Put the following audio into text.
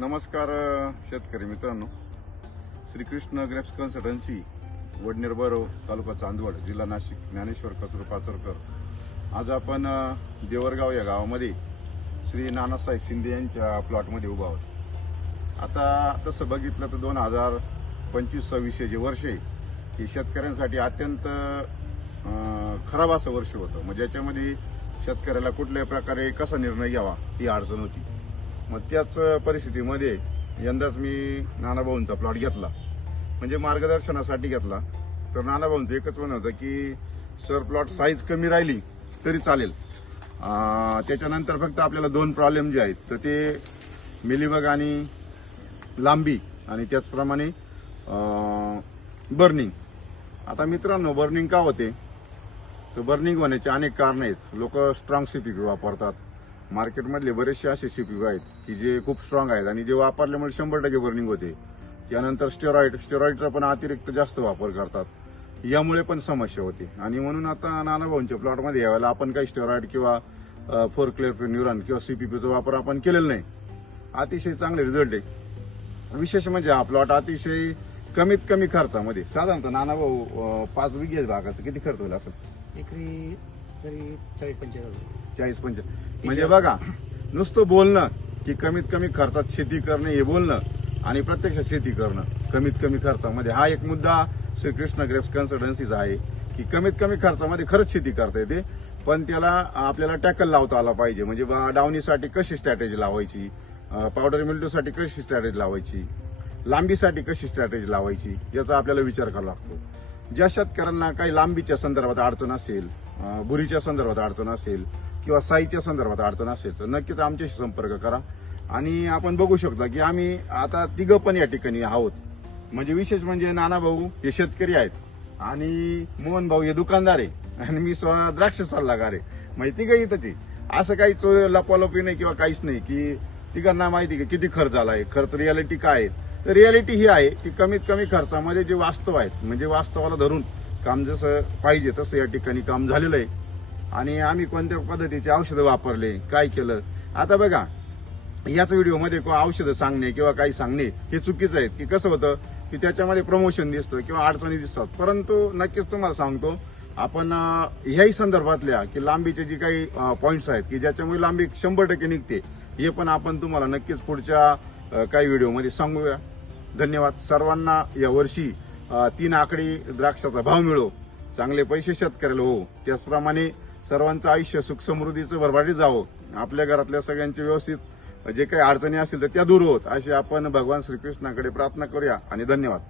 नमस्कार शेतकरी मित्रांनो, श्रीकृष्ण ग्रेप्स कन्सल्टन्सी वडनेर बरो तालुका चांदवड जिल्हा नाशिक ज्ञानेश्वर कचरू पाचरकर। आज आपण देवरगाव या गावामध्ये श्री नानासाहेब शिंदे यांच्या प्लॉटमध्ये उभा आहोत। आता तसं बघितलं तर 2025-26 जे वर्ष आहे हे शेतकऱ्यांसाठी अत्यंत खराब असं वर्ष होतं। म्हणजे याच्यामध्ये शेतकऱ्याला कुठल्याही प्रकारे कसा निर्णय घ्यावा ही अडचण होती। मग त्याच परिस्थितीमध्ये यंदाच मी नानाभाऊंचा प्लॉट घेतला, म्हणजे मार्गदर्शनासाठी घेतला। तर नानाभाऊंचं एकच म्हणणं होतं की सर प्लॉट साईज कमी राहिली तरी चालेल, त्याच्यानंतर फक्त आपल्याला 2 प्रॉब्लेम जे आहेत तर ते मिलीबग आणि लांबी आणि त्याचप्रमाणे बर्निंग। आता मित्रांनो, बर्निंग का होते तर बर्निंग होण्याचे अनेक कारण आहेत। लोक स्ट्रॉंग सीपीपी वापरतात। मार्केटमधले बरेचसे असे सीपीपी आहेत की जे खूप स्ट्रॉंग आहेत आणि जे वापरल्यामुळे 100% बर्निंग होते। त्यानंतर स्टेरॉइडचा पण अतिरिक्त जास्त वापर करतात, यामुळे पण समस्या होते। आणि म्हणून आता नानाभाऊंच्या प्लॉटमध्ये यावेळेला आपण काही स्टेरॉइड किंवा 4-क्लेरफेन्युरान किंवा सीपीपीचा वापर आपण केलेला नाही। अतिशय चांगले रिझल्ट आहे। विशेष म्हणजे हा प्लॉट अतिशय कमीत कमी खर्चामध्ये, साधारणतः नानाभाऊ 5 बिघे भागाचा किती खर्च होईल असं? एकरी तरी 40-45 म्हणजे बघा, नुसतं बोलणं की कमीत कमी खर्चात शेती करणे हे बोलणं आणि प्रत्यक्ष शेती करणं कमीत कमी खर्चामध्ये, हा एक मुद्दा श्रीकृष्ण ग्रेप्स कन्सल्टन्सीचा आहे की कमीत कमी खर्चामध्ये खरंच शेती करता येते। पण त्याला आपल्याला टॅकल लावता आला पाहिजे। म्हणजे डावणीसाठी कशी स्ट्रॅटेजी लावायची, पावडर मिल्टूसाठी कशी स्ट्रॅटेजी लावायची, लांबीसाठी कशी स्ट्रॅटेजी लावायची, याचा आपल्याला विचार करावा लागतो। ज्या शेतकऱ्यांना काही लांबीच्या संदर्भात अडचण असेल, बुरीच्या संदर्भात अडचण असेल किंवा साईच्या संदर्भात अडचण असेल तर नक्कीच आमच्याशी संपर्क करा। आणि आपण बघू शकता की आम्ही आता 3 पण या ठिकाणी आहोत। म्हणजे विशेष म्हणजे नानाभाऊ हे शेतकरी आहेत आणि मोहन भाऊ हे दुकानदार आहे आणि मी स्वतः द्राक्ष सल्लागार आहे। माहिती का इथंची असं काही लपवालपी नाही किंवा काहीच नाही की तिघांना माहिती की किती खर्च झालाय, खर्च रियालिटी काय आहे। तर रियालिटी ही आहे की कमीत कमी खर्चामध्ये जे वास्तव आहेत, म्हणजे वास्तवाला धरून काम जसं पाहिजे तसं या ठिकाणी काम झालेलं आहे। आणि आम्ही कोणत्या पद्धतीचे औषधं वापरले, काय केलं, आता बघा याच व्हिडिओमध्ये औषधं सांगणे किंवा काही सांगणे हे चुकीचं आहे। की कसं होतं की त्याच्यामध्ये प्रमोशन दिसतं किंवा अडचणी दिसतात, परंतु नक्कीच तुम्हाला सांगतो आपण ह्याही संदर्भातल्या की लांबीचे जे काही पॉइंट्स आहेत की ज्याच्यामुळे लांबी 100% निघते, हे पण आपण तुम्हाला नक्कीच पुढच्या काही व्हिडिओमध्ये सांगूया। धन्यवाद सर्वांना। या वर्षी 3 आकडी द्राक्षाचा भाव मिळो, चांगले पैसे शेतकऱ्याला हो, त्याचप्रमाणे सर्वांचं आयुष्य सुख समृद्धीचं भरभराटीत जावं, आपल्या घरातल्या सगळ्यांचे व्यवस्थित जे काही अडचणी असतील तर त्या दूर होत, अशी आपण भगवान श्रीकृष्णाकडे प्रार्थना करूया। आणि धन्यवाद।